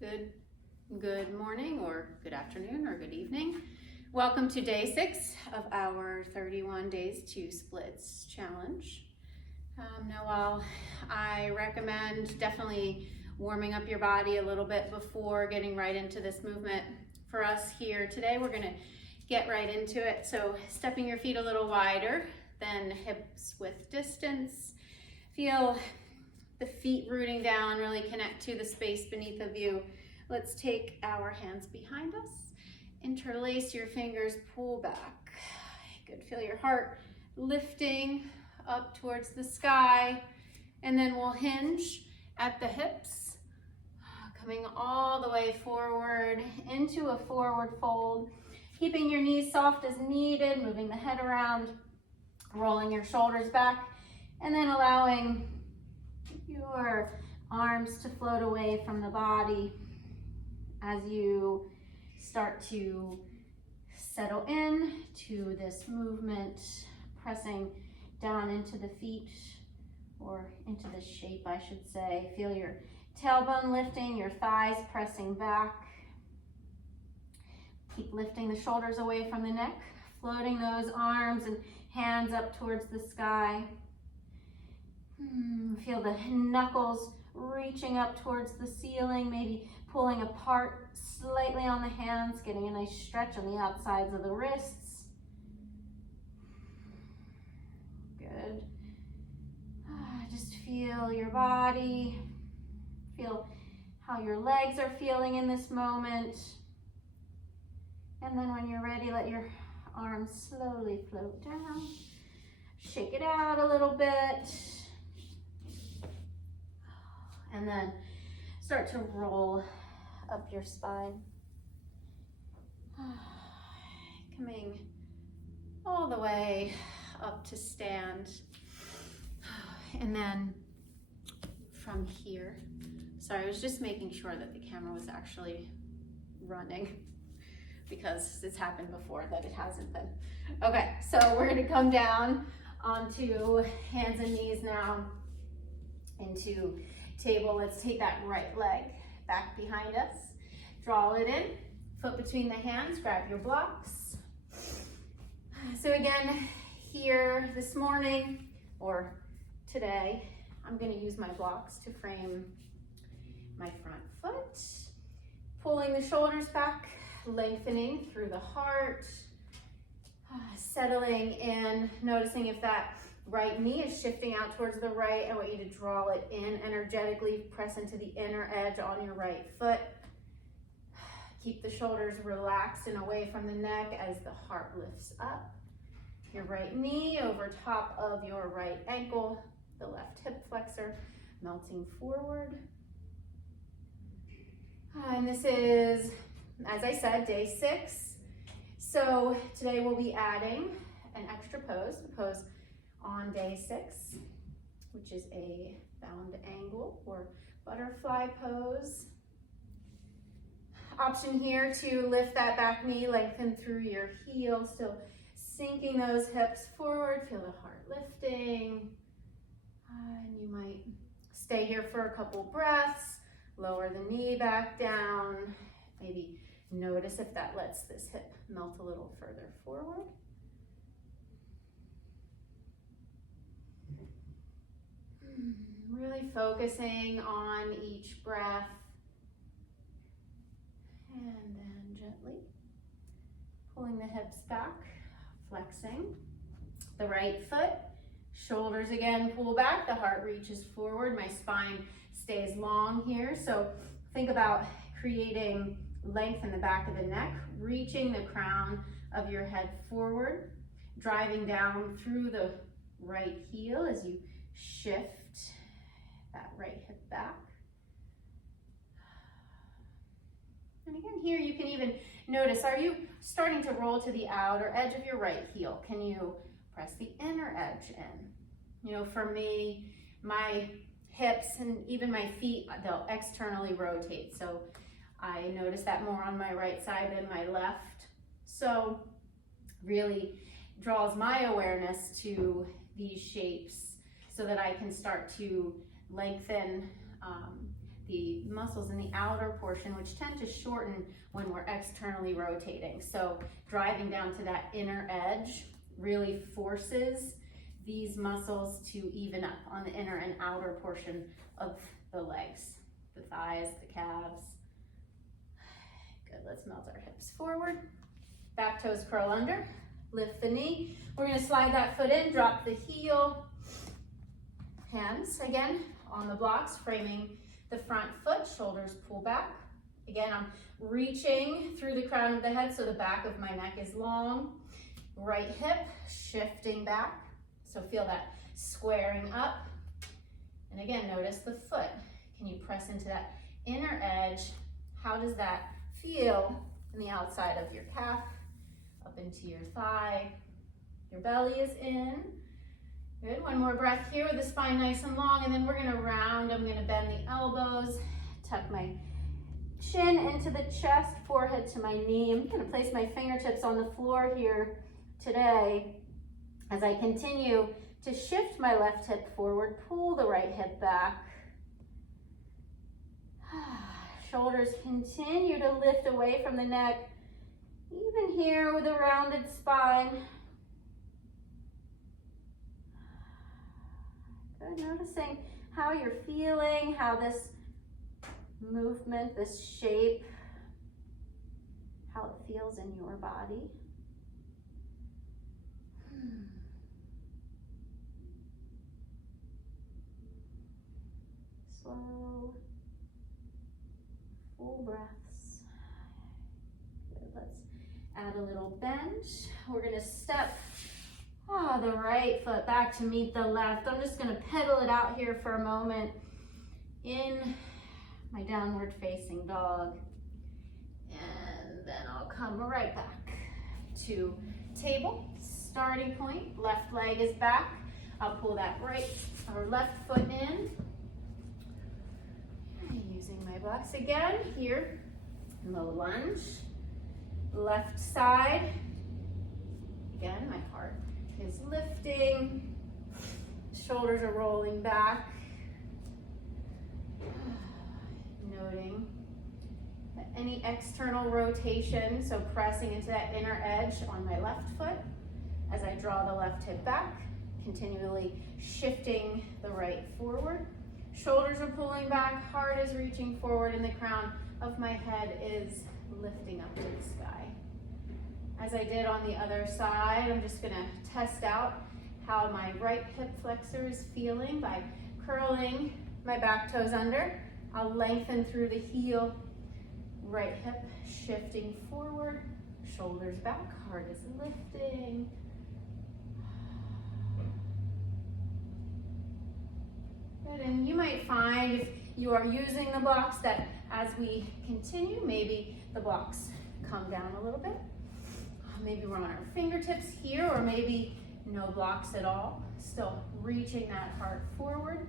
Good morning or good afternoon or good evening. Welcome to day 6 of our 31 days to splits challenge. Now while I recommend definitely warming up your body a little bit before getting right into this movement, for us here today we're going to get right into it. So stepping your feet a little wider than hips width distance. Feel the feet rooting down, really connect to the space beneath of you. Let's take our hands behind us, interlace your fingers, pull back. Good, feel your heart lifting up towards the sky, and then we'll hinge at the hips, coming all the way forward into a forward fold, keeping your knees soft as needed, moving the head around, rolling your shoulders back, and then allowing your arms to float away from the body as you start to settle in to this movement, pressing down into the feet, or into the shape, I should say. Feel your tailbone lifting, your thighs pressing back. Keep lifting the shoulders away from the neck, floating those arms and hands up towards the sky. Feel the knuckles reaching up towards the ceiling, maybe pulling apart slightly on the hands, getting a nice stretch on the outsides of the wrists. Good. Just feel your body. Feel how your legs are feeling in this moment. And then when you're ready, let your arms slowly float down. Shake it out a little bit. And then start to roll up your spine. Coming all the way up to stand. And then from here, sorry, I was just making sure that the camera was actually running because it's happened before that it hasn't been. Okay, so we're gonna come down onto hands and knees now into table. Let's take that right leg back behind us. Draw it in, foot between the hands, grab your blocks. So again, here this morning or today, I'm going to use my blocks to frame my front foot. Pulling the shoulders back, lengthening through the heart, settling in, noticing if that right knee is shifting out towards the right. I want you to draw it in energetically, press into the inner edge on your right foot. Keep the shoulders relaxed and away from the neck as the heart lifts up. Your right knee over top of your right ankle, the left hip flexor melting forward. And this is, as I said, day 6. So today we'll be adding an extra pose, the pose on day 6, which is a bound angle or butterfly pose. Option here to lift that back knee, lengthen through your heel, still sinking those hips forward, feel the heart lifting. And you might stay here for a couple breaths, lower the knee back down, maybe notice if that lets this hip melt a little further forward. Really focusing on each breath. And then gently pulling the hips back, flexing. The right foot, shoulders again pull back, the heart reaches forward, my spine stays long here. So think about creating length in the back of the neck, reaching the crown of your head forward, driving down through the right heel as you shift that right hip back. And again, here you can even notice, are you starting to roll to the outer edge of your right heel? Can you press the inner edge in? You know, for me, my hips and even my feet, they'll externally rotate. So I notice that more on my right side than my left. So really draws my awareness to these shapes so that I can start to lengthen the muscles in the outer portion, which tend to shorten when we're externally rotating. So driving down to that inner edge really forces these muscles to even up on the inner and outer portion of the legs, the thighs, the calves. Good, let's melt our hips forward. Back toes curl under, lift the knee. We're gonna slide that foot in, drop the heel. Hands, again, on the blocks, framing the front foot, shoulders pull back. Again, I'm reaching through the crown of the head so the back of my neck is long. Right hip, shifting back. So feel that squaring up. And again, notice the foot. Can you press into that inner edge? How does that feel in the outside of your calf, up into your thigh? Your belly is in. Good, one more breath here with the spine nice and long, and then we're gonna round. I'm gonna bend the elbows, tuck my chin into the chest, forehead to my knee. I'm gonna place my fingertips on the floor here today as I continue to shift my left hip forward, pull the right hip back. Shoulders continue to lift away from the neck, even here with a rounded spine. Good, noticing how you're feeling, how this movement, this shape, how it feels in your body. Slow, full breaths. Good, let's add a little bend. We're gonna step the right foot back to meet the left. I'm just gonna pedal it out here for a moment in my downward facing dog. And then I'll come right back to table. Starting point, left leg is back. I'll pull that right or left foot in. Using my blocks again here. Low lunge. Left side. Again, my heart is lifting. Shoulders are rolling back. Noting any external rotation, so pressing into that inner edge on my left foot as I draw the left hip back, continually shifting the right forward. Shoulders are pulling back, heart is reaching forward, and the crown of my head is lifting up to the sky. As I did on the other side, I'm just gonna test out how my right hip flexor is feeling by curling my back toes under. I'll lengthen through the heel, right hip shifting forward, shoulders back, heart is lifting. Good, and you might find if you are using the blocks that as we continue, maybe the blocks come down a little bit. Maybe we're on our fingertips here, or maybe no blocks at all. Still reaching that heart forward.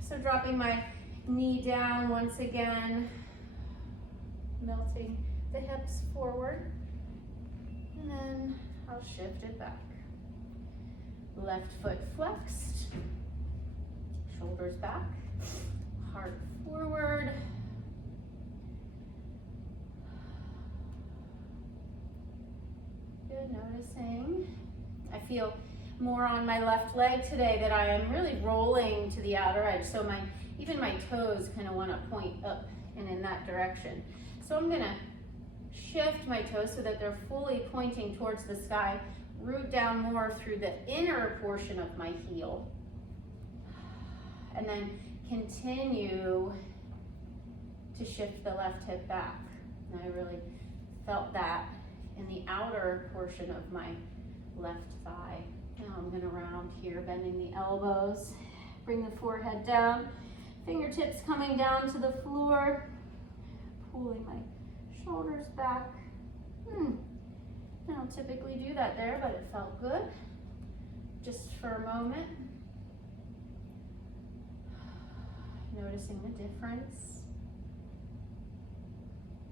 So dropping my knee down once again, melting the hips forward, and then I'll shift it back. Left foot flexed, shoulders back, heart forward. Good, noticing. I feel more on my left leg today that I am really rolling to the outer edge. So even my toes kind of want to point up and in that direction. So I'm going to shift my toes so that they're fully pointing towards the sky, root down more through the inner portion of my heel, and then continue to shift the left hip back. And I really felt that in the outer portion of my left thigh. Now I'm going to round here, bending the elbows, bring the forehead down, fingertips coming down to the floor, pulling my shoulders back. I don't typically do that there, but it felt good. Just for a moment. Noticing the difference.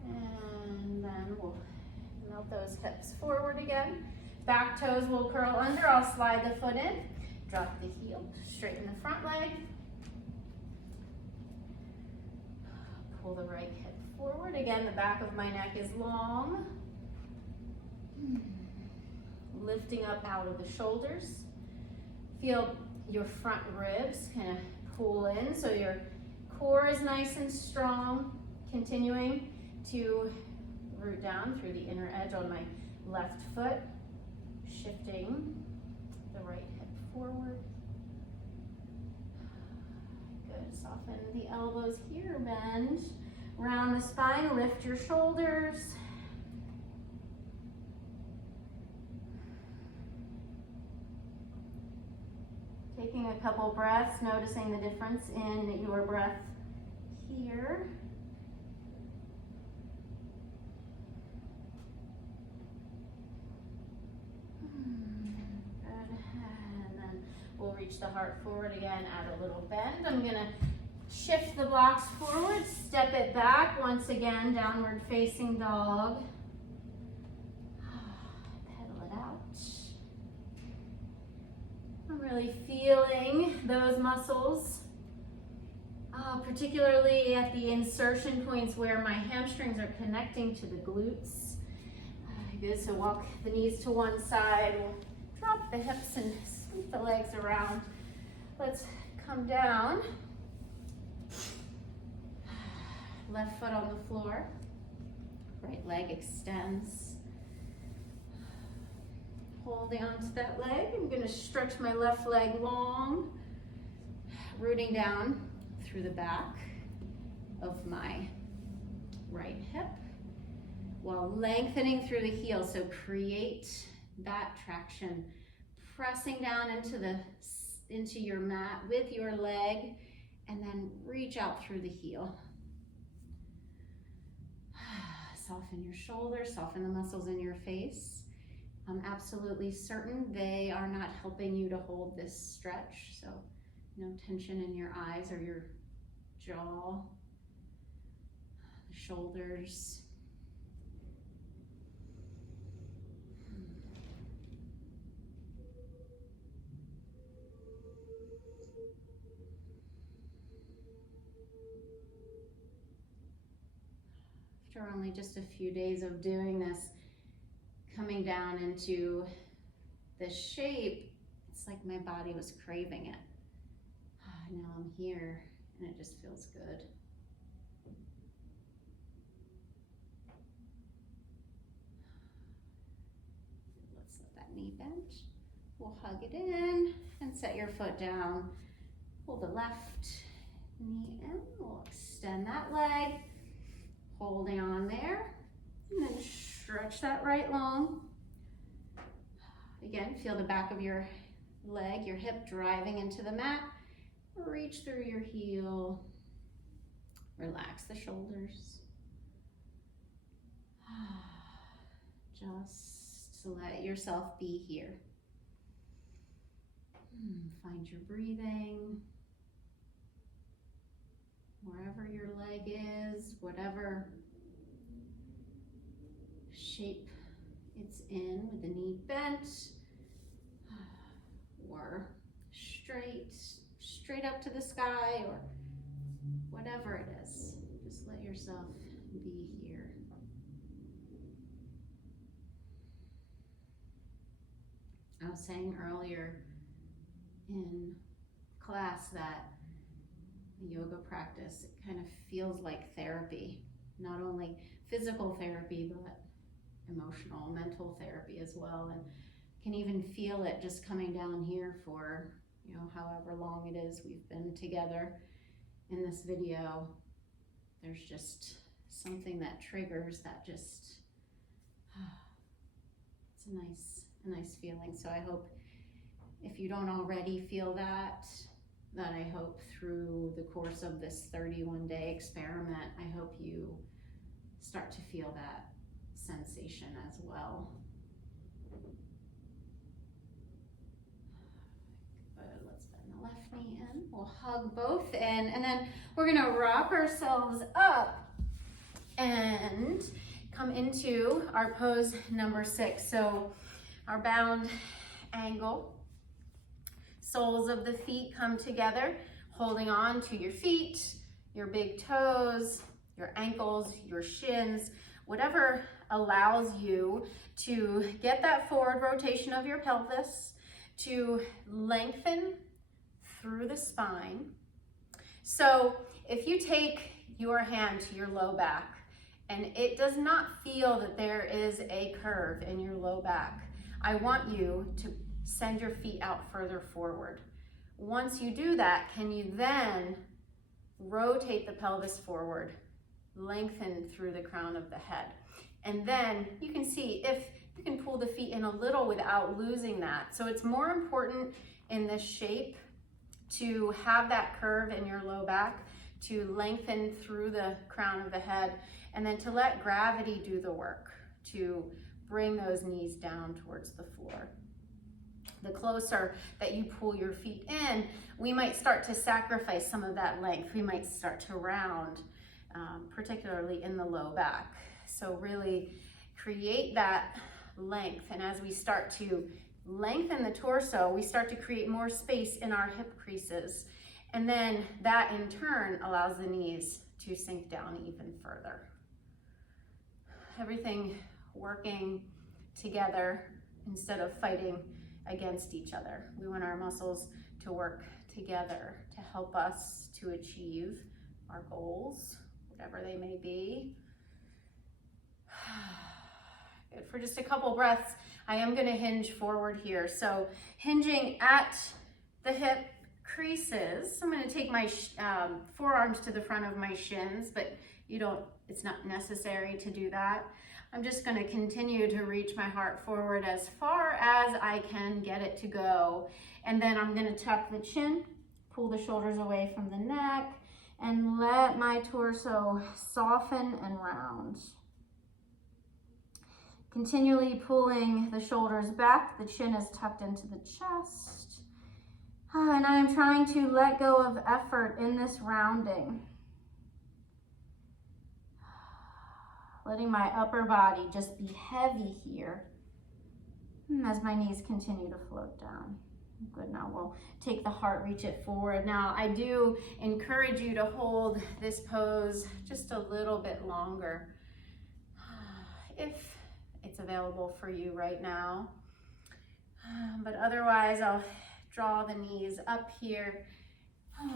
And then we'll melt those hips forward again. Back toes will curl under. I'll slide the foot in, drop the heel, straighten the front leg. forward. Again, the back of my neck is long. Lifting up out of the shoulders. Feel your front ribs kind of pull in so your core is nice and strong. Continuing to root down through the inner edge on my left foot. Shifting the right hip forward. Good, soften the elbows here, bend. Round the spine, lift your shoulders. Taking a couple breaths, noticing the difference in your breath here. Good, and then we'll reach the heart forward again, add a little bend. I'm gonna shift the blocks forward, step it back, once again, downward facing dog. Pedal it out. I'm really feeling those muscles, particularly at the insertion points where my hamstrings are connecting to the glutes. Good, so walk the knees to one side, we'll drop the hips and sweep the legs around. Let's come down. Left foot on the floor, right leg extends. Holding onto that leg, I'm gonna stretch my left leg long, rooting down through the back of my right hip, while lengthening through the heel, so create that traction, pressing down into your mat with your leg, and then reach out through the heel. Soften your shoulders, soften the muscles in your face. I'm absolutely certain they are not helping you to hold this stretch, so no tension in your eyes or your jaw, the shoulders. After only just a few days of doing this, coming down into this shape, it's like my body was craving it. Now I'm here and it just feels good. Let's let that knee bend. We'll hug it in and set your foot down. Pull the left knee in. We'll extend that leg, holding on there, and then stretch that right long. Again, feel the back of your leg, your hip driving into the mat. Reach through your heel. Relax the shoulders. Just to let yourself be here. Find your breathing. Wherever your leg is, whatever shape it's in, with the knee bent or straight up to the sky, or whatever it is. Just let yourself be here. I was saying earlier in class that yoga practice, it kind of feels like therapy, not only physical therapy, but emotional, mental therapy as well. And can even feel it just coming down here for, however long it is we've been together in this video. There's just something that triggers that just, it's a nice feeling. So I hope, if you don't already feel that I hope through the course of this 31-day experiment, I hope you start to feel that sensation as well. Good, let's bend the left knee in. We'll hug both in, and then we're gonna rock ourselves up and come into our pose number 6. So our bound angle. Soles of the feet come together, holding on to your feet, your big toes, your ankles, your shins, whatever allows you to get that forward rotation of your pelvis, to lengthen through the spine. So if you take your hand to your low back and it does not feel that there is a curve in your low back, I want you to send your feet out further forward. Once you do that, can you then rotate the pelvis forward, lengthen through the crown of the head? And then you can see if you can pull the feet in a little without losing that. So it's more important in this shape to have that curve in your low back, to lengthen through the crown of the head, and then to let gravity do the work, to bring those knees down towards the floor. The closer that you pull your feet in, we might start to sacrifice some of that length. We might start to round, particularly in the low back. So really create that length, and as we start to lengthen the torso, we start to create more space in our hip creases, and then that in turn allows the knees to sink down even further. Everything working together instead of fighting against each other. We want our muscles to work together to help us to achieve our goals, whatever they may be. Good. For just a couple breaths, I am going to hinge forward here. So hinging at the hip creases, I'm going to take my forearms to the front of my shins, but it's not necessary to do that. I'm just going to continue to reach my heart forward as far as I can get it to go. And then I'm going to tuck the chin, pull the shoulders away from the neck, and let my torso soften and round. Continually pulling the shoulders back, the chin is tucked into the chest. And I am trying to let go of effort in this rounding. Letting my upper body just be heavy here as my knees continue to float down. Good, now we'll take the heart, reach it forward. Now I do encourage you to hold this pose just a little bit longer, if it's available for you right now. But otherwise, I'll draw the knees up here.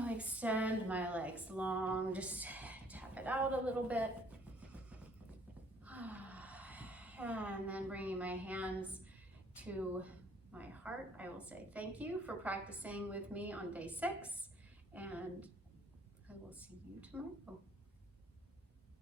Extend my legs long, just tap it out a little bit. And then bringing my hands to my heart, I will say thank you for practicing with me on day 6, and I will see you tomorrow.